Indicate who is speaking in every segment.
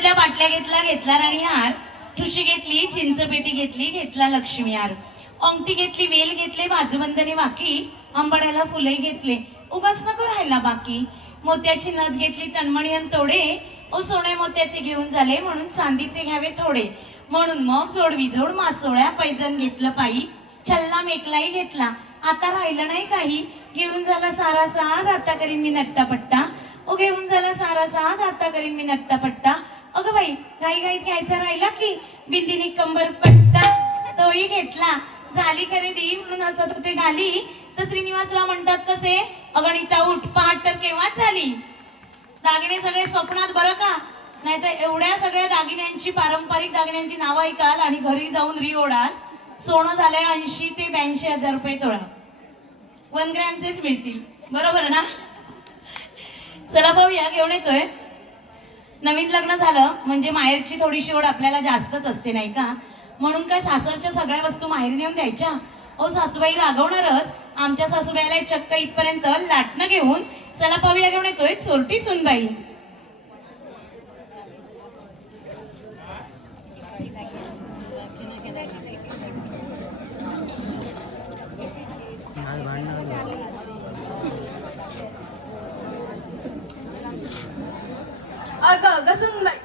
Speaker 1: बाटल्या घेतला घेतला राणी हार. ठुशी घेतली चिंचपेटी घेतली घेतला लक्ष्मी हार. अंगठी घेतली वेल घेतले बाजूबंदने वाकी आंबाड्याला फुले घेतले. उगाच नको राहिला बाकी. मोत्याची नथ घेतली तणमणी तोडे. ओ सोने मोत्याचे घेऊन झाले म्हणून चांदीचे घ्यावे थोडे. म्हणून मग जोडवी जोड मासोळ्या पैजण घेतलं पायी. छल्ला मेकलाही घेतला. आता राहिलं नाही काही. घेऊन झाला सारा साज आता करीन मी नट्टापट्टा. ओ घेऊन झाला सारा साज आता करीन मी नट्टापट्टा. अगं बाई घाई घाईत घ्यायचा राहिला की बिंदीने कंबर पट्टा तोही घेतला. झाली खरेदी म्हणून असत होते घाली. तर श्रीनिवासराव म्हणतात कसे अगणिता उठ पहाट तर केव्हाच झाली? दागिने सगळे स्वप्नात बरं का? नाही तर एवढ्या सगळ्या दागिन्यांची पारंपरिक दागिन्यांची नावं ऐकाल आणि घरी जाऊन री ओढाल. सोनं झालंय ऐंशी ते ब्याऐंशी हजार रुपये तोळा. वन ग्रॅमचेच मिळतील. बरोबर ना? चला पाहूया घेऊन येतोय. नवीन लग्न झालं म्हणजे माहेरची थोडीशी ओढ आपल्याला जास्तच असते नाही का? म्हणून काय सासरच्या सगळ्या वस्तू माहेरी नेऊन द्यायच्या? अहो सासूबाई रागवणारच. आमच्या सासूबाईला चक्क इथपर्यंत लाटणं घेऊन चला पाहूया घेऊन येतोय चोरटी सुनबाई.
Speaker 2: भांडण
Speaker 3: अगं अगं सुनबाई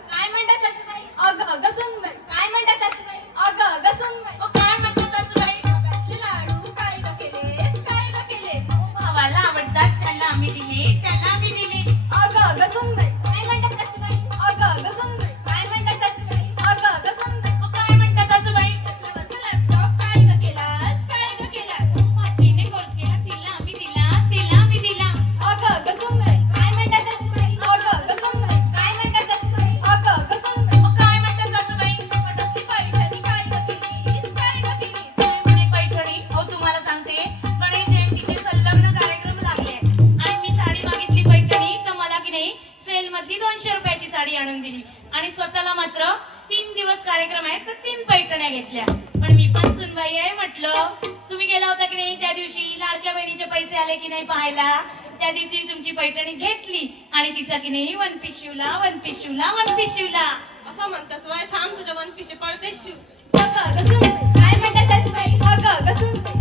Speaker 3: घेतली.
Speaker 1: आणि तिचा की नाही वन पीस शिवला वन पीस शिवला वन पीस शिवला.
Speaker 3: असं म्हणतास वय थांब तुझ्या वन पिशे पडते शिव. सुनबाई काय म्हणता सासूबाई? अगं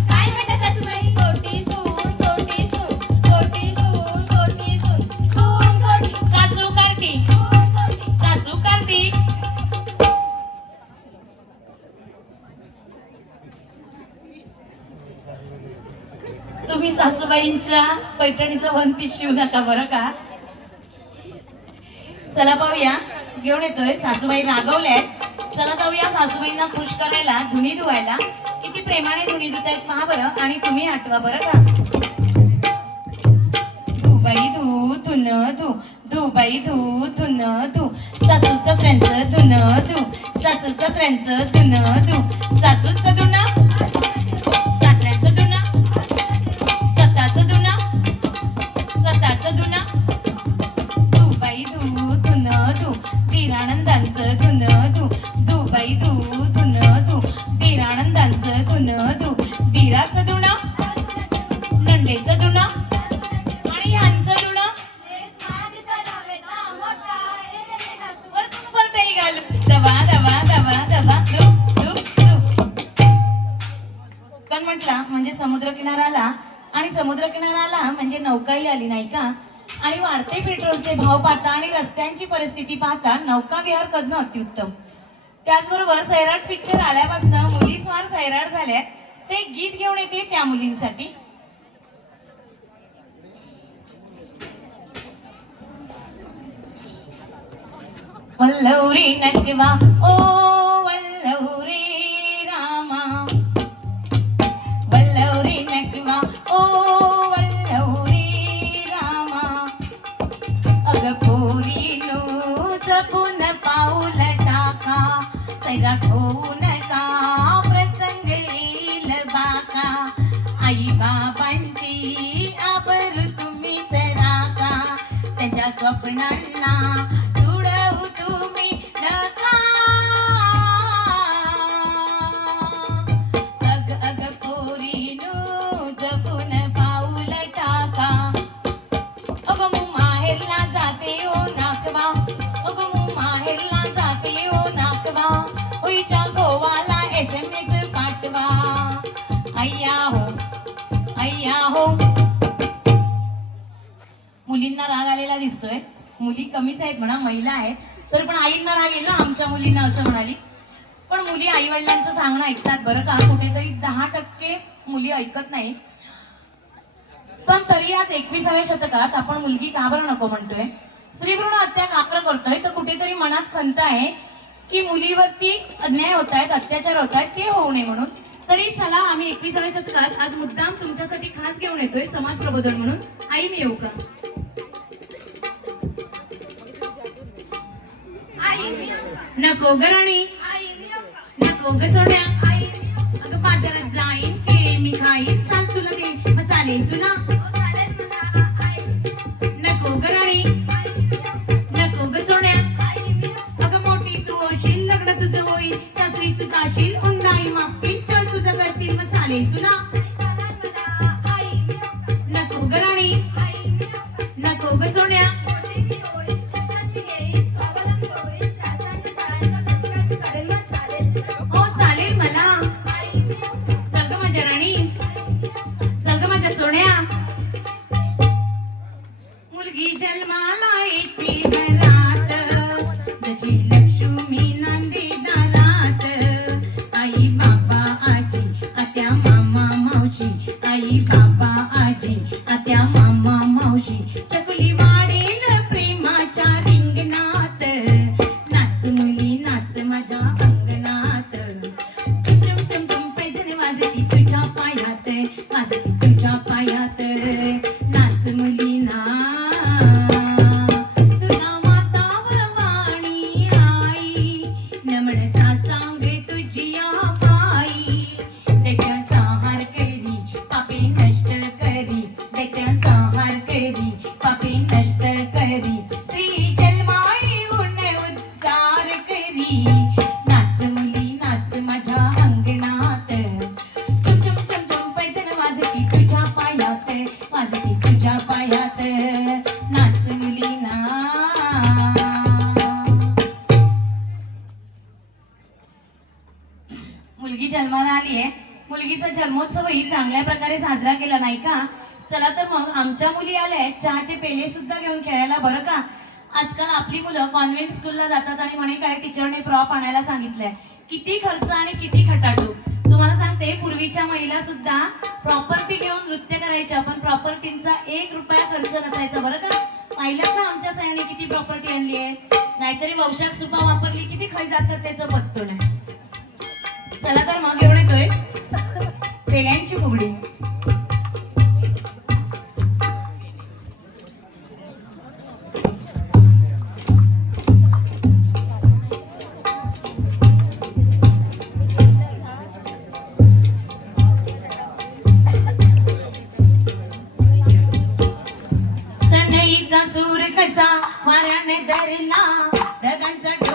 Speaker 1: तुम्ही सासूबाईंच्या पैठणीचं वन पीस शिवू नका बरं का? चला पाहूया. घेऊन येतोय. सासूबाई रागवल्या चला जाऊया सासूबाईंना खुश करायला धुनी धुवायला. किती प्रेमाने धुनी धुत आहेत पहा बरं आणि तुम्ही आठवा बरं का? धुबाई धू धुन धू धुबाई धू धुन धू. सासू सासऱ्यांचं धुन धू सासू सासऱ्यांचं धुन धू. सासूचं धुणं धू धीरानंदांचं धुन धू धुबाई धू धुन धू. धीरानंदांचं धुन धू. धीराचं धुन नंडेचं धुन आणि ह्यांचं धुन. वरतून वरटही घाल. दबा दबा दबा दबा धू धू धू. कोकण म्हटला म्हणजे समुद्र किनाराला आणि समुद्र किनाराला म्हणजे नौकाही आली नाही का? आणि वाढते पेट्रोलचे भाव पाहता आणि रस्त्यांची परिस्थिती पाहता नौका विहार करणं अत्युत्तम. त्याचबरोबर सैराट पिक्चर आल्यापासून मुली स्वार सैराट झाल्यात. ते एक गीत घेऊन येते त्या मुलींसाठी. वल्लवरी नटवा ओ सैराट होऊ नका प्रसंग येईल बाका. आई बाबांची आबर तुम्ही राखा त्यांच्या स्वप्नांना मुली कमीच आहेत म्हणा महिला आहेत. तर पण आईंना राग येईल ना आमच्या मुलींना असं म्हणाली. पण मुली आई वडिलांचं सांगणं ऐकतात बरं का? कुठेतरी दहा टक्के मुली ऐकत नाहीत. पण तरी आज एकविसाव्या शतकात आपण मुलगी का बरं नको म्हणतोय? स्त्री भ्रूण हत्या का बरं करतोय? तर कुठेतरी मनात खंत आहे की मुलीवरती अन्याय होत आहेत अत्याचार होत आहेत ते होऊ नये म्हणून. तरी चला आम्ही एकविसाव्या शतकात आज मुद्दाम तुमच्यासाठी खास घेऊन येतोय समाज प्रबोधन म्हणून. आई मी येऊ का?
Speaker 3: का?
Speaker 1: नको ग राणी त्या मामा मावशी चकली मा जन्मोत्सवही चांगल्या प्रकारे साजरा केला नाही का? चला तर मग आमच्या मुली आल्या आहेत. चहाचे पेले सुद्धा घेऊन खेळायला बरं का? आजकाल आपली मुलं कॉन्व्हेंट स्कूलला जातात आणि म्हणे काय टीचरने प्रॉप आणायला सांगितलंय. किती खर्च आणि किती खटाटू. तुम्हाला सांगते पूर्वीच्या महिला सुद्धा प्रॉपर्टी घेऊन नृत्य करायच्या पण प्रॉपर्टींचा एक रुपया खर्च नसायचा बरं का? पाहिलं का आमच्या सयाने किती प्रॉपर्टी आणली आहे? नाहीतरी वंशाक सुपा वापरली किती खाई जातात त्याचं पत्तो नाही चला तर मग घेऊन येतोय. पेल्यांची फुगडी सूर खसा माऱ्याने धरला रगांचा